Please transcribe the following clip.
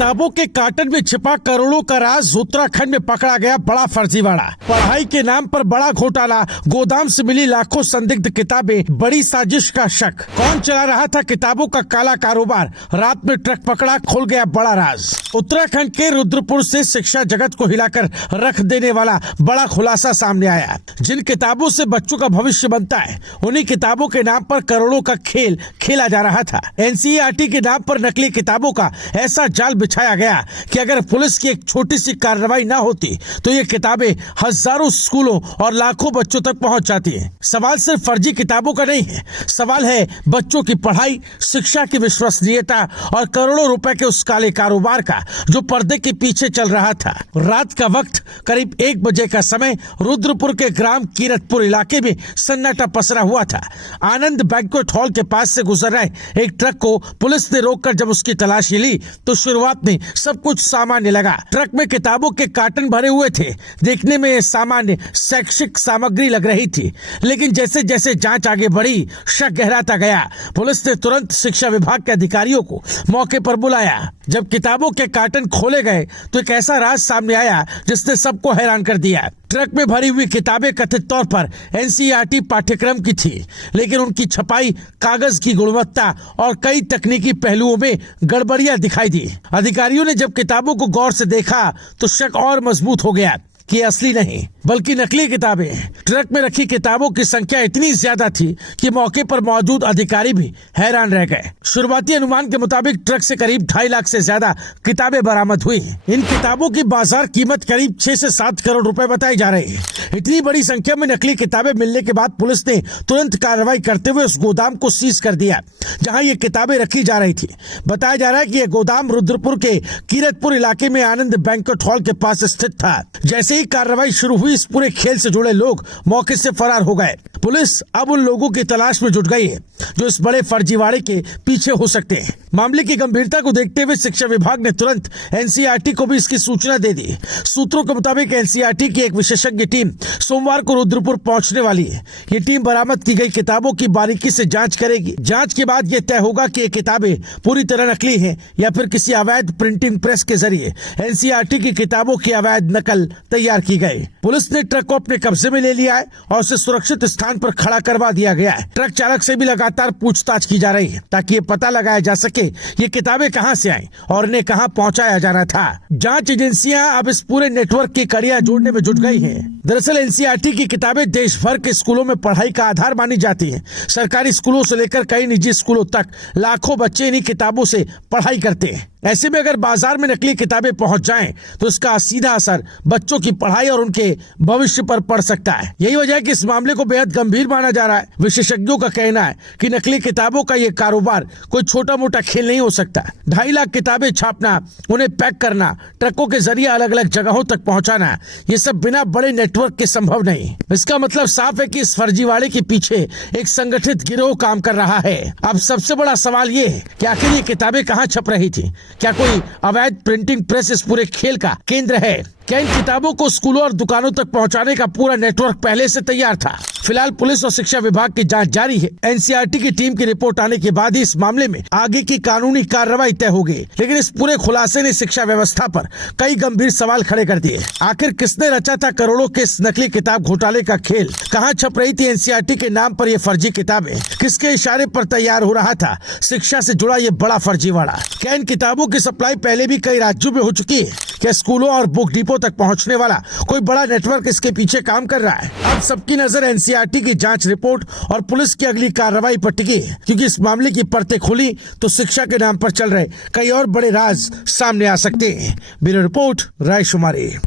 किताबों के कार्टन में छिपा करोड़ों का राज, उत्तराखंड में पकड़ा गया बड़ा फर्जीवाड़ा। पढ़ाई के नाम पर बड़ा घोटाला, गोदाम से मिली लाखों संदिग्ध किताबें, बड़ी साजिश का शक। कौन चला रहा था किताबों का काला कारोबार? रात में ट्रक पकड़ा, खुल गया बड़ा राज। उत्तराखंड के रुद्रपुर से शिक्षा जगत को हिलाकर रख देने वाला बड़ा खुलासा सामने आया। जिन किताबों से बच्चों का भविष्य बनता है, उन्हीं किताबों के नाम पर करोड़ों का खेल खेला जा रहा था। एनसीईआरटी के नाम पर नकली किताबों का ऐसा जाल बिछाया गया कि अगर पुलिस की एक छोटी सी कार्रवाई न होती तो ये किताबें हजारों स्कूलों और लाखों बच्चों तक पहुंच जाती हैं। सवाल सिर्फ फर्जी किताबों का नहीं है, सवाल है बच्चों की पढ़ाई, शिक्षा की विश्वसनीयता और करोड़ों रुपए के उस काले कारोबार का जो पर्दे के पीछे चल रहा था। रात का वक्त करीब 1 बजे का समय, रुद्रपुर के ग्राम कीरतपुर इलाके में सन्नाटा पसरा हुआ था। आनंद बैंक्वेट हॉल के पास से गुजर रहे एक ट्रक को पुलिस ने रोककर जब उसकी तलाशी ली तो शुरुआत में सब कुछ सामान्य लगा। ट्रक में किताबों के कार्टन भरे हुए थे। देखने में ये सामान्य शैक्षिक सामग्री लग रही थी, लेकिन जैसे जैसे जांच आगे बढ़ी, शक गहराता गया। पुलिस ने तुरंत शिक्षा विभाग के अधिकारियों को मौके पर बुलाया। जब किताबों के कार्टन खोले गए तो एक ऐसा राज सामने आया जिसने सबको हैरान कर दिया। ट्रक में भरी हुई किताबें कथित तौर पर एनसीईआरटी पाठ्यक्रम की थी, लेकिन उनकी छपाई, कागज की गुणवत्ता और कई तकनीकी पहलुओं में गड़बड़ियां दिखाई दी। अधिकारियों ने जब किताबों को गौर से देखा तो शक और मजबूत हो गया कि असली नहीं बल्कि नकली किताबें। ट्रक में रखी किताबों की संख्या इतनी ज्यादा थी कि मौके पर मौजूद अधिकारी भी हैरान रह गए। शुरुआती अनुमान के मुताबिक ट्रक से करीब 2.5 लाख से ज्यादा किताबें बरामद हुई। इन किताबों की बाजार कीमत करीब 6 से 7 करोड़ रुपए बताई जा रही है। इतनी बड़ी संख्या में नकली किताबें मिलने के बाद पुलिस ने तुरंत कार्रवाई करते हुए उस गोदाम को सीज कर दिया जहाँ ये किताबें रखी जा रही थी। बताया जा रहा है कि यह गोदाम रुद्रपुर के कीरतपुर इलाके में आनंद बैंक्वेट हॉल के पास स्थित था। जैसे ही कार्रवाई शुरू हुई, इस पूरे खेल से जुड़े लोग मौके से फरार हो गए। पुलिस अब उन लोगों की तलाश में जुट गई है जो इस बड़े फर्जीवाड़े के पीछे हो सकते हैं। मामले की गंभीरता को देखते हुए शिक्षा विभाग ने तुरंत एनसीईआरटी को भी इसकी सूचना दे दी। सूत्रों के मुताबिक एनसीईआरटी की एक विशेषज्ञ टीम सोमवार को रुद्रपुर पहुंचने वाली है। ये टीम बरामद की गई किताबों की बारीकी से जांच करेगी। जांच के बाद ये तय होगा कि ये किताबें पूरी तरह नकली हैं या फिर किसी अवैध प्रिंटिंग प्रेस के जरिए एनसीईआरटी की किताबों की अवैध नकल तैयार की गई। पुलिस ने ट्रक को अपने कब्जे में ले लिया है और उसे सुरक्षित स्थान पर खड़ा करवा दिया गया है। ट्रक चालक से भी लगातार पूछताछ की जा रही है ताकि ये पता लगाया जा सके ये किताबें कहां से आई और इन्हें कहां पहुंचाया जाना था। जांच एजेंसियां अब इस पूरे नेटवर्क की कड़ियां जोड़ने में जुट गई हैं। दरअसल एनसीईआरटी की किताबें देश भर के स्कूलों में पढ़ाई का आधार मानी जाती हैं। सरकारी स्कूलों से लेकर कई निजी स्कूलों तक लाखों बच्चे इन्हीं किताबों से पढ़ाई करते हैं। ऐसे में अगर बाजार में नकली किताबें पहुंच जाएं तो इसका सीधा असर बच्चों की पढ़ाई और उनके भविष्य पर पड़ सकता है। यही वजह है कि इस मामले को बेहद गंभीर माना जा रहा है। विशेषज्ञों का कहना है कि नकली किताबों का ये कारोबार कोई छोटा मोटा खेल नहीं हो सकता। 2.5 लाख किताबें छापना, उन्हें पैक करना, ट्रकों के जरिए अलग अलग जगहों तक पहुंचाना, ये सब बिना बड़े नेटवर्क के संभव नहीं। इसका मतलब साफ है कि इस फर्जीवाड़े के पीछे एक संगठित गिरोह काम कर रहा है। अब सबसे बड़ा सवाल ये है कि आखिर ये किताबें कहाँ छप रही थी? क्या कोई अवैध प्रिंटिंग प्रेस इस पूरे खेल का केंद्र है? क्या इन किताबों को स्कूलों और दुकानों तक पहुंचाने का पूरा नेटवर्क पहले से तैयार था? फिलहाल पुलिस और शिक्षा विभाग की जांच जारी है। एनसीईआरटी की टीम की रिपोर्ट आने के बाद ही इस मामले में आगे की कानूनी कार्रवाई तय होगी। लेकिन इस पूरे खुलासे ने शिक्षा व्यवस्था पर कई गंभीर सवाल खड़े कर दिए। आखिर किसने रचा था करोड़ों के इस नकली किताब घोटाले का खेल? कहाँ छप रही थी एनसीईआरटी के नाम पर ये फर्जी किताबें? किसके इशारे पर तैयार हो रहा था शिक्षा से जुड़ा ये बड़ा फर्जीवाड़ा? क्या इन किताबों की सप्लाई पहले भी कई राज्यों में हो चुकी है? क्या स्कूलों और बुक डिपो तक पहुंचने वाला कोई बड़ा नेटवर्क इसके पीछे काम कर रहा है? अब सबकी नजर एनसीईआरटी की जांच रिपोर्ट और पुलिस की अगली कार्रवाई पर टिकी है, क्योंकि इस मामले की परतें खुली तो शिक्षा के नाम पर चल रहे कई और बड़े राज सामने आ सकते हैं। Bureau report, रायशुमारी।